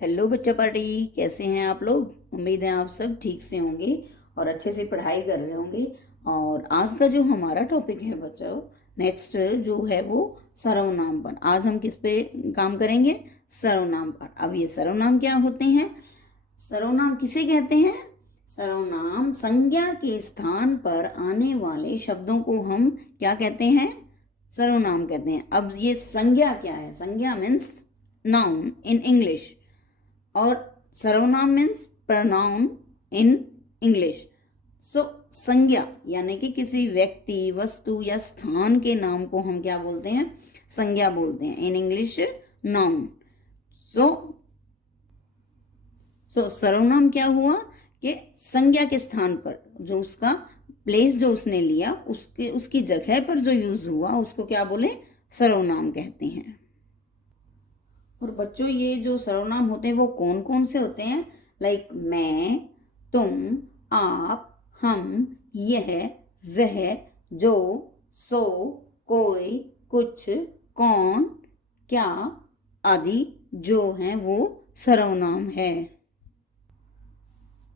Hello बच्चा party, कैसे हैं आप लोग। उम्मीद है आप सब ठीक से होंगे और अच्छे से पढ़ाई कर रहे होंगे। और आज का जो हमारा टॉपिक है बच्चों, नेक्स्ट जो है वो सर्वनाम पर। आज हम किस पे काम करेंगे? सर्वनाम पर। अब ये सर्वनाम क्या होते हैं? सर्वनाम किसे कहते हैं? सर्वनाम संज्ञा के स्थान पर आने वाले शब्दों को हम क्या कहते हैं? सर्वनाम कहते हैं। अब ये संज्ञा क्या है? संज्ञा मीन्स नाउन इन इंग्लिश, और सर्वनाम मीन्स प्रनाउन इन इंग्लिश। सो संज्ञा यानी कि किसी व्यक्ति, वस्तु या स्थान के नाम को हम क्या बोलते हैं? संज्ञा बोलते हैं। In English noun. सो सर्वनाम क्या हुआ कि संज्ञा के स्थान पर जो उसका प्लेस जो उसने लिया, उसकी जगह पर जो यूज हुआ, उसको क्या बोले? सर्वनाम कहते हैं। और बच्चों ये जो सर्वनाम होते हैं वो कौन कौन से होते हैं? लाइक मैं, तुम, आप, हम, यह, वह, जो, सो, कोई, कुछ, कौन, क्या आदि जो हैं वो सर्वनाम है।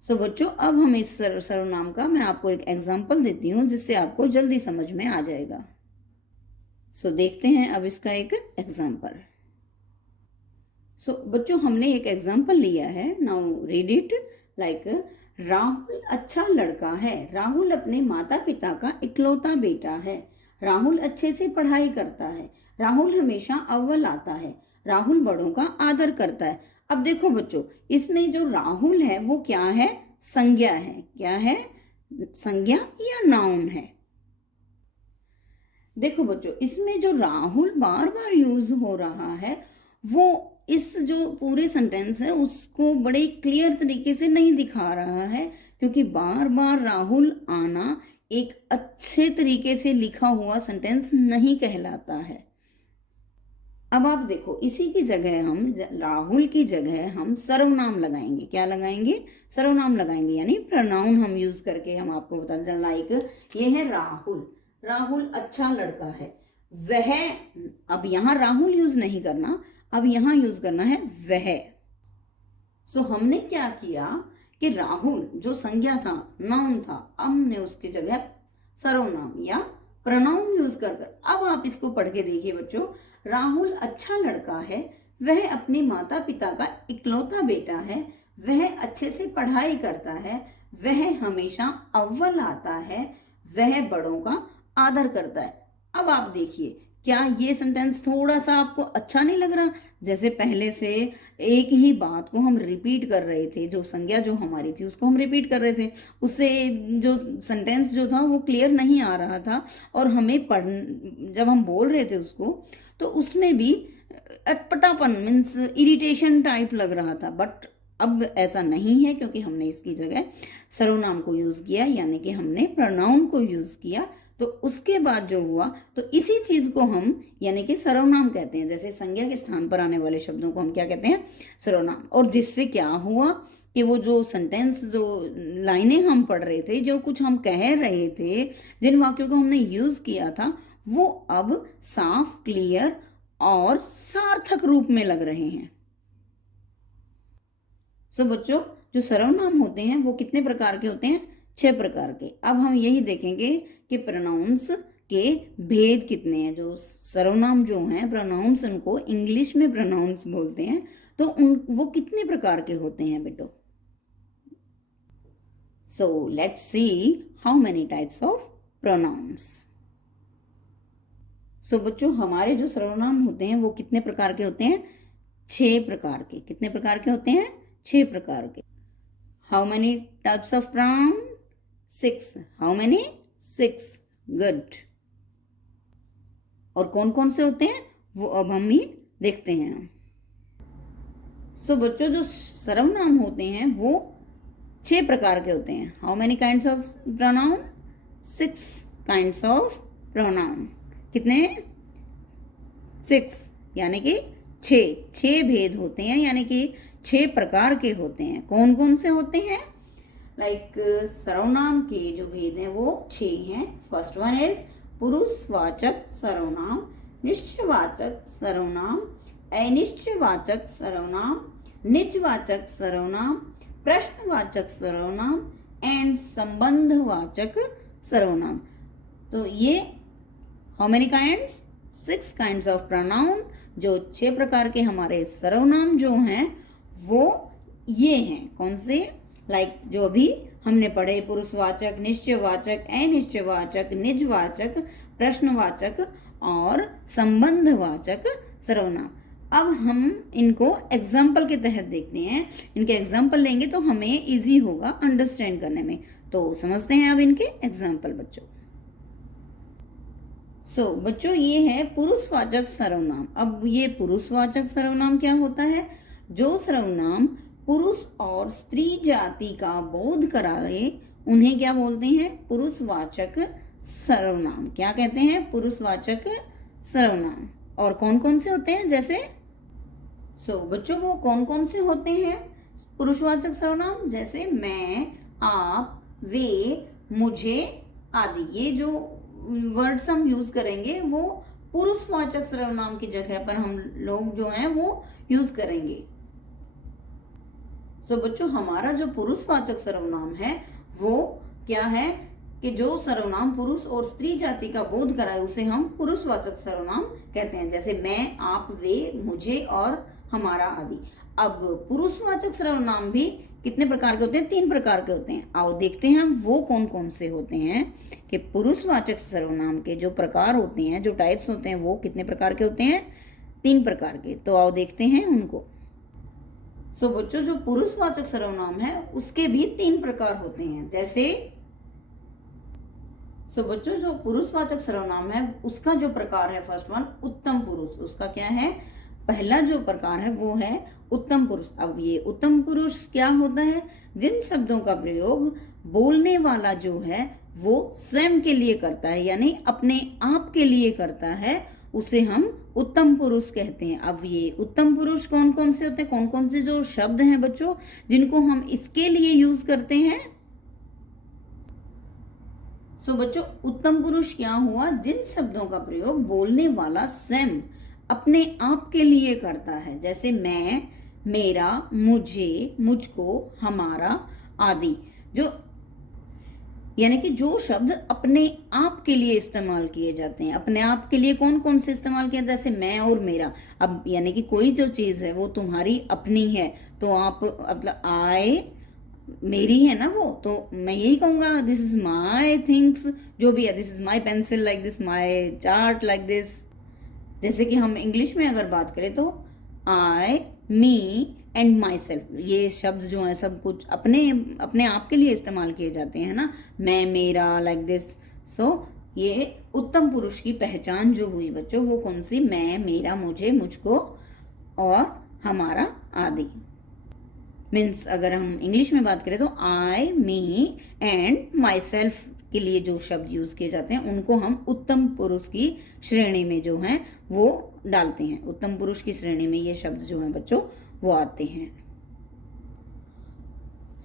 बच्चों अब हम इस सर्वनाम का मैं आपको एक एग्जाम्पल देती हूँ जिससे आपको जल्दी समझ में आ जाएगा। देखते हैं अब इसका एक एग्जाम्पल। बच्चों हमने एक एग्जाम्पल लिया है। Now read it. Like Rahul अच्छा लड़का है। राहुल अपने माता पिता का इकलौता बेटा है। राहुल अच्छे से पढ़ाई करता है। राहुल हमेशा अव्वल आता है। राहुल बड़ों का आदर करता है। अब देखो बच्चों, इसमें जो राहुल है वो क्या है? संज्ञा है। क्या है? संज्ञा या नाउन है। देखो बच्चों, इसमें जो राहुल बार बार यूज हो रहा है वो इस जो पूरे सेंटेंस है उसको बड़े क्लियर तरीके से नहीं दिखा रहा है, क्योंकि बार बार राहुल आना एक अच्छे तरीके से लिखा हुआ सेंटेंस नहीं कहलाता है। अब आप देखो, इसी की जगह हम राहुल की जगह हम सर्वनाम लगाएंगे। क्या लगाएंगे? सर्वनाम लगाएंगे, यानी प्रोनाउन हम यूज करके हम आपको बता दें। लाइक ये है राहुल। राहुल अच्छा लड़का है। वह, अब यहाँ राहुल यूज नहीं करना, अब यहाँ यूज करना है वह। हमने क्या किया कि राहुल जो संज्ञा था, नाउन था, हमने उसकी जगह सर्वनाम या प्रोनाउन यूज कर अब आप इसको पढ़ के देखिए बच्चों। राहुल अच्छा लड़का है। वह अपने माता पिता का इकलौता बेटा है। वह अच्छे से पढ़ाई करता है। वह हमेशा अव्वल आता है। वह बड़ों का आदर करता है। अब आप देखिए, क्या ये सेंटेंस थोड़ा सा आपको अच्छा नहीं लग रहा? जैसे पहले से एक ही बात को हम रिपीट कर रहे थे, जो संज्ञा जो हमारी थी उसको हम रिपीट कर रहे थे, उससे जो सेंटेंस जो था वो क्लियर नहीं आ रहा था, और हमें पढ़ जब हम बोल रहे थे उसको तो उसमें भी अटपटापन मीन्स इरिटेशन टाइप लग रहा था। बट अब ऐसा नहीं है, क्योंकि हमने इसकी जगह सर्वनाम को यूज किया, यानी कि हमने प्रोनाउन को यूज किया। तो उसके बाद जो हुआ, तो इसी चीज को हम यानी कि सर्वनाम कहते हैं। जैसे संज्ञा के स्थान पर आने वाले शब्दों को हम क्या कहते हैं? सर्वनाम। और जिससे क्या हुआ कि वो जो सेंटेंस, जो लाइनें हम पढ़ रहे थे, जो कुछ हम कह रहे थे, जिन वाक्यों को हमने यूज किया था, वो अब साफ, क्लियर और सार्थक रूप में लग रहे हैं। बच्चों, जो सर्वनाम होते हैं वो कितने प्रकार के होते हैं? 6 प्रकार के। अब हम यही देखेंगे कि प्रोनाउंस के भेद कितने हैं। जो सर्वनाम जो हैं, प्रोनाउंस, उनको इंग्लिश में प्रोनाउंस बोलते हैं, तो वो कितने प्रकार के होते हैं बेटो? Let's see how many types of pronouns. बच्चों, हमारे जो सर्वनाम होते हैं वो कितने प्रकार के होते हैं? 6 प्रकार के। कितने प्रकार के होते हैं? 6 प्रकार के। How many types of pronoun? 6. How many? 6. Good. और कौन कौन से होते हैं वो अब हम ही देखते हैं। बच्चों, जो सर्वनाम होते हैं वो 6 प्रकार के होते हैं। How many kinds of pronoun? 6 kinds of pronoun। कितने? 6, यानी कि 6 भेद होते हैं, यानी कि 6 प्रकार के होते हैं। कौन कौन से होते हैं? लाइक सर्वनाम के जो भेद हैं वो 6 हैं। फर्स्ट वन इज पुरुषवाचक सर्वनाम, निश्चयवाचक सर्वनाम, अनिश्चयवाचक सर्वनाम, निजवाचक सर्वनाम, प्रश्नवाचक सर्वनाम एंड संबंधवाचक सर्वनाम। तो ये how many kinds? 6 kinds of pronoun. जो 6 प्रकार के हमारे सर्वनाम जो हैं वो ये हैं। कौन से? लाइक जो अभी हमने पढ़े, पुरुषवाचक, निश्चयवाचक, अनिश्चयवाचक, निजवाचक, प्रश्नवाचक और संबंधवाचक सर्वनाम। अब हम इनको एग्जाम्पल के तहत देखते हैं। इनके एग्जाम्पल लेंगे तो हमें इजी होगा अंडरस्टैंड करने में। तो समझते हैं अब इनके एग्जाम्पल बच्चों। बच्चों ये है पुरुषवाचक सर्वनाम। अब ये पुरुषवाचक सर्वनाम क्या होता है? जो सर्वनाम पुरुष और स्त्री जाति का बोध कराए उन्हें क्या बोलते हैं? पुरुषवाचक सर्वनाम। क्या कहते हैं? पुरुषवाचक सर्वनाम। और कौन कौन से होते हैं? जैसे बच्चों वो कौन कौन से होते हैं पुरुषवाचक सर्वनाम? जैसे मैं, आप, वे, मुझे आदि। ये जो वर्ड्स हम यूज करेंगे वो पुरुषवाचक सर्वनाम की जगह पर हम लोग जो हैं वो यूज करेंगे। बच्चों हमारा जो पुरुषवाचक सर्वनाम है वो क्या है कि जो सर्वनाम पुरुष और स्त्री जाति का बोध कराए उसे हम पुरुषवाचक सर्वनाम कहते हैं। जैसे मैं, आप, वे, मुझे और हमारा आदि। अब पुरुषवाचक सर्वनाम भी कितने प्रकार के होते हैं? 3 प्रकार के होते हैं। आओ देखते हैं वो कौन कौन से होते हैं कि पुरुषवाचक सर्वनाम के जो प्रकार होते हैं, जो टाइप्स होते हैं, वो कितने प्रकार के होते हैं? 3 प्रकार के। तो आओ देखते हैं उनको। बच्चों जो पुरुषवाचक सर्वनाम है उसके भी 3 प्रकार होते हैं। जैसे बच्चों जो पुरुषवाचक सर्वनाम है उसका जो प्रकार है, फर्स्ट वन, उत्तम पुरुष। उसका क्या है? पहला जो प्रकार है वो है उत्तम पुरुष। अब ये उत्तम पुरुष क्या होता है? जिन शब्दों का प्रयोग बोलने वाला जो है वो स्वयं के लिए करता है, यानी अपने आप के लिए करता है, उसे हम उत्तम पुरुष कहते हैं। अब ये उत्तम पुरुष कौन कौन से होते हैं? कौन कौन से जो शब्द हैं बच्चों जिनको हम इसके लिए यूज करते हैं? बच्चों उत्तम पुरुष क्या हुआ? जिन शब्दों का प्रयोग बोलने वाला स्वयं अपने आप के लिए करता है। जैसे मैं, मेरा, मुझे, मुझको, हमारा आदि। जो यानी कि जो शब्द अपने आप के लिए इस्तेमाल किए जाते हैं। अपने आप के लिए कौन कौन से इस्तेमाल किया? जैसे मैं और मेरा। अब यानी कि कोई जो चीज है वो तुम्हारी अपनी है तो आप मतलब आई मेरी है ना वो, तो मैं यही कहूंगा दिस इज माई थिंग्स, जो भी है, this is my pencil like this, my chart like this. जैसे कि हम इंग्लिश में अगर बात करें तो आई, मी एंड माई सेल्फ, ये शब्द जो है सब कुछ अपने अपने आप के लिए इस्तेमाल किए जाते हैं ना, मैं, मेरा, लाइक दिस। ये उत्तम पुरुष की पहचान जो हुई बच्चों वो कौन सी? मैं, मेरा, मुझे, मुझको और हमारा आदि। मीन्स अगर हम इंग्लिश में बात करें तो आई, मी एंड माई सेल्फ के लिए जो शब्द यूज किए जाते हैं उनको हम उत्तम पुरुष की श्रेणी में जो है वो डालते हैं। उत्तम पुरुष की श्रेणी में ये शब्द जो है बच्चों वो आते हैं।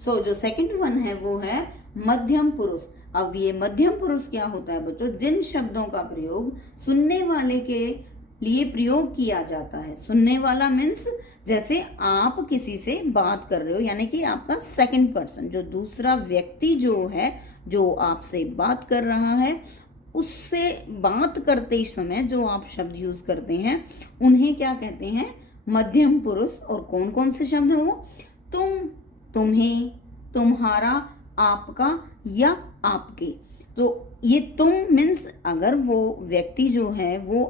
जो सेकंड वन है वो है मध्यम पुरुष। अब ये मध्यम पुरुष क्या होता है बच्चों? जिन शब्दों का प्रयोग सुनने वाले के लिए प्रयोग किया जाता है। सुनने वाला मीन्स जैसे आप किसी से बात कर रहे हो, यानी कि आपका सेकंड पर्सन, जो दूसरा व्यक्ति जो है जो आपसे बात कर रहा है, उससे बात करते समय जो आप शब्द यूज करते हैं उन्हें क्या कहते हैं? मध्यम पुरुष। और कौन कौन से शब्द है वो? तुम, तुम्हें, तुम्हारा, आपका या आपके। तो ये तुम मीन्स अगर वो व्यक्ति जो है वो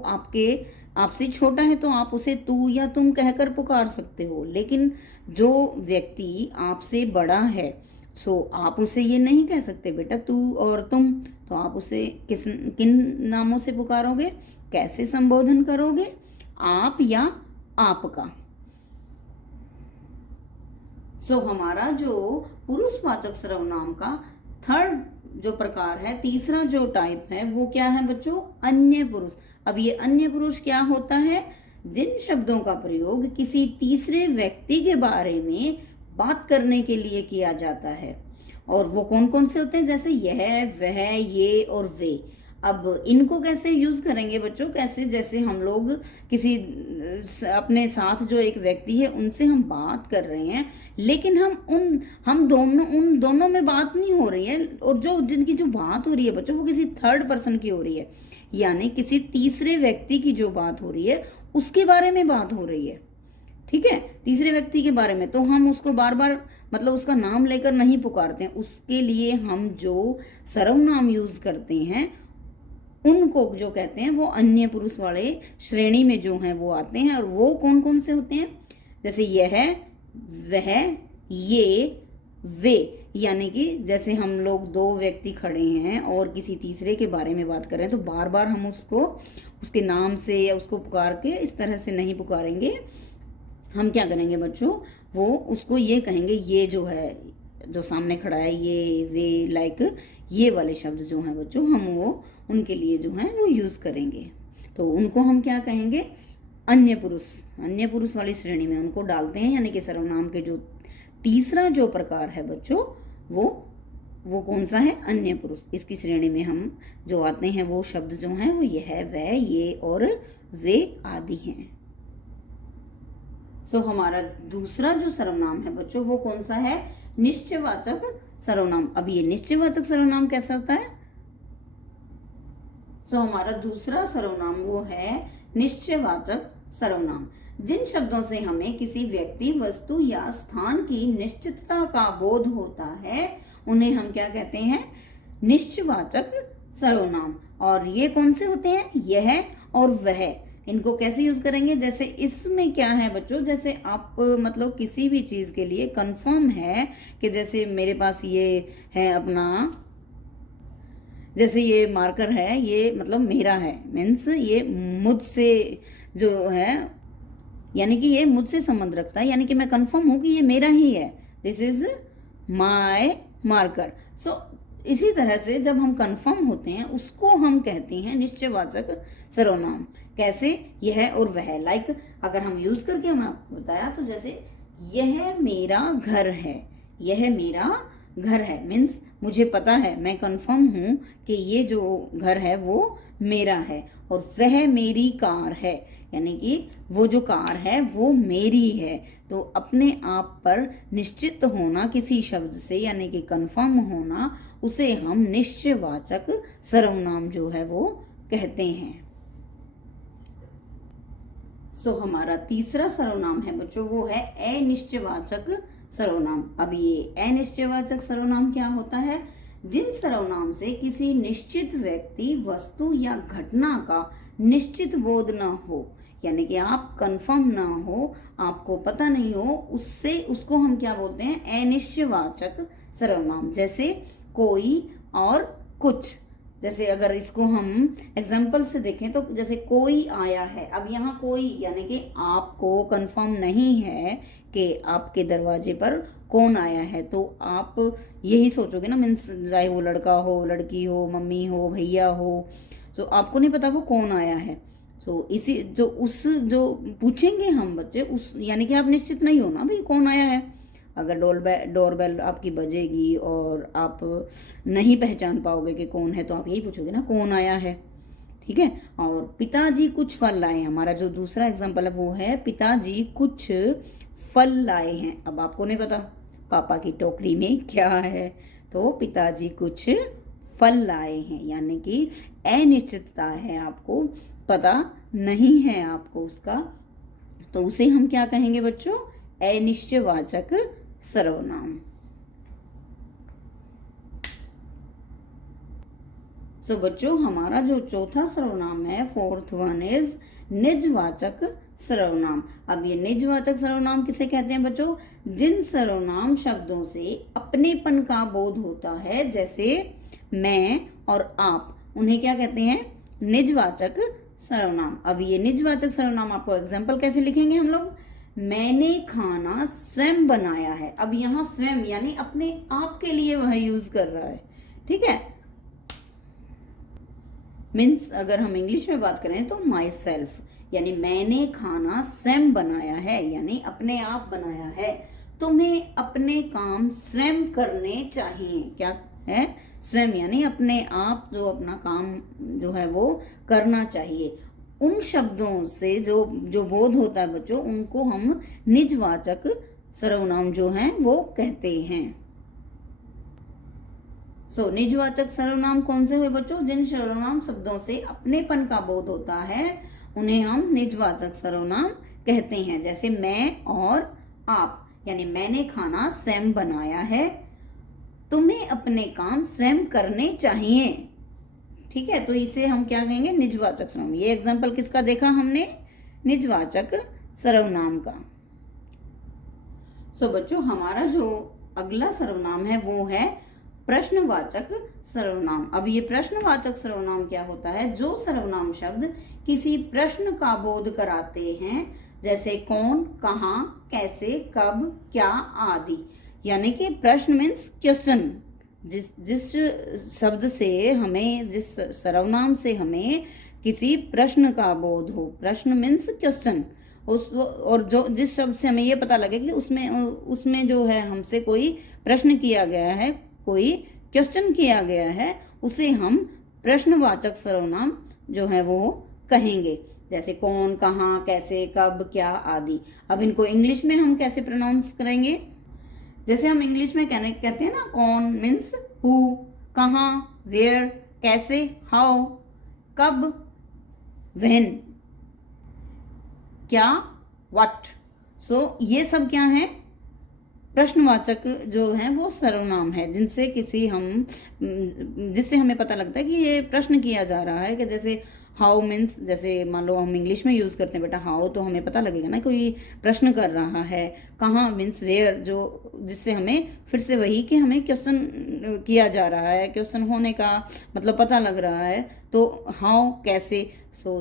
आपसे छोटा है तो आप उसे तू या तुम कहकर पुकार सकते हो, लेकिन जो व्यक्ति आपसे बड़ा है आप उसे ये नहीं कह सकते बेटा तू और तुम। तो आप उसे किन नामों से पुकारोगे? कैसे संबोधन करोगे? आप या आपका। हमारा जो पुरुषवाचक सर्वनाम का थर्ड जो प्रकार है, तीसरा जो टाइप है वो क्या है बच्चों? अन्य पुरुष। अब ये अन्य पुरुष क्या होता है? जिन शब्दों का प्रयोग किसी तीसरे व्यक्ति के बारे में बात करने के लिए किया जाता है। और वो कौन कौन से होते हैं? जैसे यह, वह, ये और वे। अब इनको कैसे यूज करेंगे बच्चों, कैसे, जैसे हम लोग किसी अपने साथ जो एक व्यक्ति है उनसे हम बात कर रहे हैं, लेकिन हम उन दोनों में बात नहीं हो रही है, और जो जिनकी जो बात हो रही है बच्चों वो किसी थर्ड पर्सन की हो रही है, यानी किसी तीसरे व्यक्ति की जो बात हो रही है उसके बारे में बात हो रही है। ठीक है, तीसरे व्यक्ति के बारे में, तो हम उसको बार बार मतलब उसका नाम लेकर नहीं पुकारते हैं, उसके लिए हम जो सर्वनाम यूज करते हैं उनको जो कहते हैं वो अन्य पुरुष वाले श्रेणी में जो हैं वो आते हैं। और वो कौन कौन से होते हैं, जैसे यह, वह, ये, वे, यानी कि जैसे हम लोग दो व्यक्ति खड़े हैं और किसी तीसरे के बारे में बात कर रहे हैं तो बार बार हम उसको उसके नाम से या उसको पुकार के इस तरह से नहीं पुकारेंगे। हम क्या करेंगे बच्चों, वो उसको ये कहेंगे, ये जो है जो सामने खड़ा है, ये, वे, लाइक ये वाले शब्द जो हैं बच्चों हम वो उनके लिए जो है वो यूज करेंगे। तो उनको हम क्या कहेंगे, अन्य पुरुष वाली श्रेणी में उनको डालते हैं, यानी कि सर्वनाम के जो तीसरा जो प्रकार है बच्चों वो कौन सा है, अन्य पुरुष। इसकी श्रेणी में हम जो आते हैं वो शब्द जो हैं वो यह, वह, ये और वे आदि हैं। सो हमारा दूसरा जो सर्वनाम है बच्चों वो कौन सा है, निश्चयवाचक सर्वनाम। अब ये निश्चयवाचक सर्वनाम कैसा होता है, सो हमारा दूसरा सर्वनाम वो है निश्चयवाचक सर्वनाम। जिन शब्दों से हमें किसी व्यक्ति, वस्तु या स्थान की निश्चितता का बोध होता है उन्हें हम क्या कहते हैं, निश्चयवाचक सर्वनाम। और ये कौन से होते हैं, यह और वह। इनको कैसे यूज करेंगे, जैसे इसमें क्या है बच्चों, जैसे आप मतलब किसी भी चीज के लिए कंफर्म है कि जैसे मेरे पास ये है अपना, जैसे ये मार्कर है, ये मतलब मेरा है, मीन्स ये मुझसे जो है, यानी कि ये मुझसे संबंध रखता है, यानी कि मैं कंफर्म हूं कि ये मेरा ही है, दिस इज माय मार्कर। सो इसी तरह से जब हम कंफर्म होते हैं उसको हम कहते हैं निश्चयवाचक सर्वनाम। कैसे, यह और वह, लाइक अगर हम यूज करके हम आपको बताया तो जैसे यह मेरा घर है, यह मेरा घर है, मीन्स मुझे पता है, मैं कंफर्म हूं कि ये जो घर है वो मेरा है। और वह मेरी कार है, यानी कि वो जो कार है वो मेरी है। तो अपने आप पर निश्चित होना किसी शब्द से, यानी कि कंफर्म होना, उसे हम निश्चयवाचक सर्वनाम जो है वो कहते हैं। सो हमारा तीसरा सर्वनाम है बच्चों वो है अनिश्चयवाचक सर्वनाम। अब ये अनिश्चयवाचक सर्वनाम क्या होता है, जिन सर्वनाम से किसी निश्चित व्यक्ति, वस्तु या घटना का निश्चित बोध न हो, यानी कि आप कंफर्म ना हो, आपको पता नहीं हो, उससे उसको हम क्या बोलते हैं, अनिश्चयवाचक सर्वनाम। जैसे कोई और कुछ, जैसे अगर इसको हम एग्जाम्पल से देखें तो जैसे कोई आया है, अब यहाँ कोई यानी कि आपको कंफर्म नहीं है कि आपके दरवाजे पर कौन आया है, तो आप यही सोचोगे ना, मीन्स चाहे वो लड़का हो, लड़की हो, मम्मी हो, भैया हो, तो आपको नहीं पता वो कौन आया है। तो इसी जो पूछेंगे हम बच्चे, उस यानी कि आप निश्चित नहीं हो ना भाई कौन आया है। अगर डोरबेल आपकी बजेगी और आप नहीं पहचान पाओगे कि कौन है, तो आप यही पूछोगे ना कौन आया है। ठीक है, और पिताजी कुछ फल लाए, हमारा जो दूसरा एग्जाम्पल है वो है पिताजी कुछ फल लाए हैं। अब आपको नहीं पता पापा की टोकरी में क्या है, तो पिताजी कुछ फल लाए हैं, यानी कि अनिश्चितता है, आपको पता नहीं है आपको उसका, तो उसे हम क्या कहेंगे बच्चों, अनिश्चयवाचक सर्वनाम। सो बच्चों हमारा जो चौथा सर्वनाम है, फोर्थ वन इज निजवाचक सर्वनाम। अब ये निजवाचक सर्वनाम किसे कहते हैं बच्चों, जिन सर्वनाम शब्दों से अपनेपन का बोध होता है, जैसे मैं और आप, उन्हें क्या कहते हैं, निजवाचक सर्वनाम। अब ये निजवाचक सर्वनाम आपको एग्जाम्पल कैसे लिखेंगे हम लोग, मैंने खाना स्वयं बनाया है। अब यहाँ स्वयं यानी अपने आप के लिए वह यूज कर रहा है। ठीक है, मीन्स अगर हम इंग्लिश में बात करें तो माई सेल्फ, यानी मैंने खाना स्वयं बनाया है, यानी अपने आप बनाया है। तुम्हें अपने काम स्वयं करने चाहिए। क्या है स्वयं, यानी अपने आप जो अपना काम जो है वो करना चाहिए। उन शब्दों से जो जो बोध होता है बच्चों, उनको हम निजवाचक सर्वनाम जो हैं वो कहते हैं। निजवाचक सर्वनाम कौन से हुए बच्चों? जिन सर्वनाम शब्दों से अपनेपन का बोध होता है उन्हें हम निजवाचक सर्वनाम कहते हैं। जैसे मैं और आप, यानी मैंने खाना स्वयं बनाया है, तुम्हें अपने काम स्वयं करने चाहिए। ठीक है, तो इसे हम क्या कहेंगे? निजवाचक सर्वनाम। ये एग्जाम्पल किसका देखा हमने? निजवाचक सर्वनाम का। बच्चों हमारा जो अगला सर्वनाम है वो है प्रश्नवाचक सर्वनाम। अब ये प्रश्नवाचक सर्वनाम क्या होता है? जो सर्वनाम शब्द किसी प्रश्न का बोध कराते हैं, जैसे कौन, कहाँ, कैसे, कब, क्या आदि। यानी कि प्रश्न मीन्स क्वेश्चन। जिस शब्द से हमें, जिस सर्वनाम से हमें किसी प्रश्न का बोध हो, प्रश्न मीन्स क्वेश्चन, और जो जिस शब्द से हमें ये पता लगे कि उसमें जो है हमसे कोई प्रश्न किया गया है, कोई क्वेश्चन किया गया है, उसे हम प्रश्नवाचक सर्वनाम जो है वो कहेंगे। जैसे कौन, कहाँ, कैसे, कब, क्या आदि। अब इनको इंग्लिश में हम कैसे प्रोनाउंस करेंगे? जैसे हम इंग्लिश में कहते हैं ना, कौन मीन्स हु, कहाँ वेयर, कैसे हाउ, कब व्हेन, क्या व्हाट। ये सब क्या है? प्रश्नवाचक जो है वो सर्वनाम है, जिससे हमें पता लगता है कि ये प्रश्न किया जा रहा है। कि जैसे हाउ मीन्स, जैसे मान लो हम इंग्लिश में यूज़ करते हैं बेटा हाउ, तो हमें पता लगेगा ना कोई प्रश्न कर रहा है। कहाँ मीन्स वेयर, जो जिससे हमें फिर से वही कि हमें क्वेश्चन किया जा रहा है, क्वेश्चन होने का मतलब पता लग रहा है। तो हाउ, कैसे।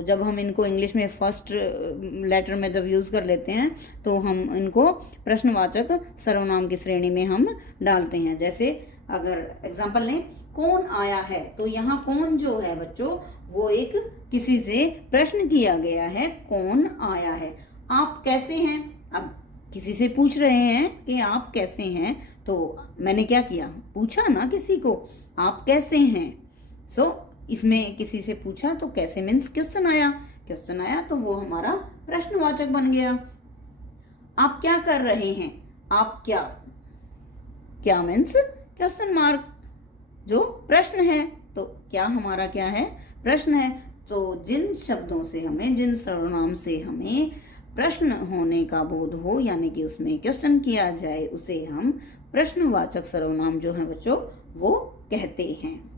जब हम इनको इंग्लिश में फर्स्ट लेटर में जब यूज़ कर लेते हैं तो हम इनको प्रश्नवाचक सर्वनाम की श्रेणी में हम डालते हैं। जैसे अगर एग्जाम्पल लें, कौन आया है, तो यहाँ कौन जो है बच्चों वो एक किसी से प्रश्न किया गया है, कौन आया है। आप कैसे हैं, अब किसी से पूछ रहे हैं कि आप कैसे हैं, तो मैंने क्या किया? पूछा ना किसी को आप कैसे हैं। इसमें किसी से पूछा तो कैसे मीन्स क्वेश्चन आया, तो वो हमारा प्रश्नवाचक बन गया। आप क्या कर रहे हैं, आप क्या मीन्स क्वेश्चन मार्क, जो प्रश्न है, तो क्या हमारा क्या है? प्रश्न है। तो जिन शब्दों से हमें, जिन सर्वनाम से हमें प्रश्न होने का बोध हो, यानी कि उसमें क्वेश्चन किया जाए, उसे हम प्रश्नवाचक सर्वनाम जो है बच्चों वो कहते हैं।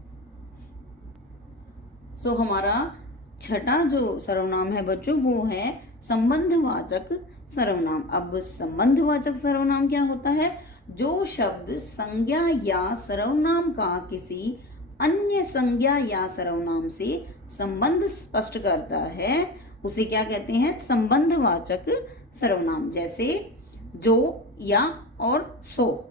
हमारा छठा जो सर्वनाम है बच्चों वो है संबंधवाचक सर्वनाम। अब संबंधवाचक सर्वनाम क्या होता है? जो शब्द संज्ञा या सर्वनाम का किसी अन्य संज्ञा या सर्वनाम से संबंध स्पष्ट करता है, उसे क्या कहते हैं? संबंधवाचक सर्वनाम। जैसे जो या और सो,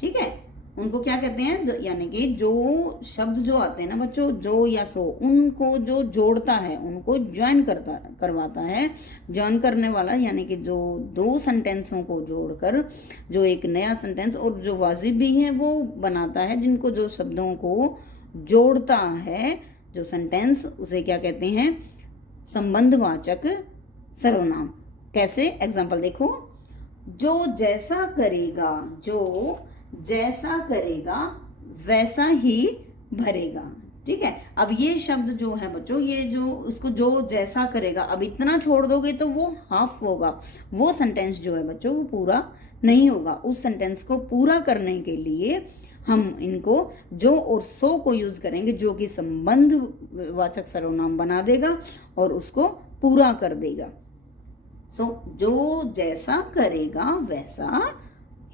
ठीक है, उनको क्या कहते हैं? यानी कि जो शब्द जो आते हैं ना बच्चों, जो या सो, उनको जो जोड़ता है, उनको ज्वाइन करवाता है। ज्वाइन करने वाला यानी कि जो दो सेंटेंसों को जोड़कर जो एक नया सेंटेंस और जो वाजिब भी है वो बनाता है, जिनको जो शब्दों को जोड़ता है जो सेंटेंस, उसे क्या कहते हैं? संबंधवाचक सर्वनाम। कैसे? एग्जाम्पल देखो, जो जैसा करेगा वैसा ही भरेगा। ठीक है, अब ये शब्द जो है बच्चों, ये जो इसको जो जैसा करेगा, अब इतना छोड़ दोगे तो वो हाफ होगा, वो सेंटेंस जो है बच्चों वो पूरा नहीं होगा। उस सेंटेंस को पूरा करने के लिए हम इनको जो और सो को यूज करेंगे, जो कि संबंधवाचक सर्वनाम बना देगा और उसको पूरा कर देगा। जो जैसा करेगा वैसा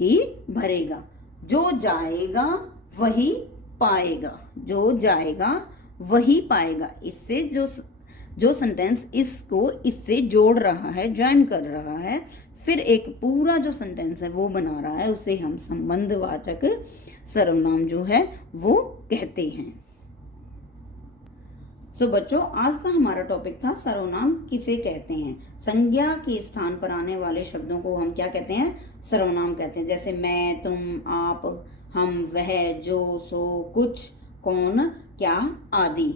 ही भरेगा, जो जाएगा वही पाएगा, जो जाएगा वही पाएगा। इससे जो सेंटेंस इसको इससे जोड़ रहा है, ज्वाइन कर रहा है, फिर एक पूरा जो सेंटेंस है वो बना रहा है, उसे हम संबंधवाचक सर्वनाम जो है वो कहते हैं। बच्चों, आज का हमारा टॉपिक था सर्वनाम किसे कहते हैं। संज्ञा के स्थान पर आने वाले शब्दों को हम क्या कहते हैं? सर्वनाम कहते हैं। जैसे मैं, तुम, आप, हम वह जो सो कुछ कौन क्या आदि।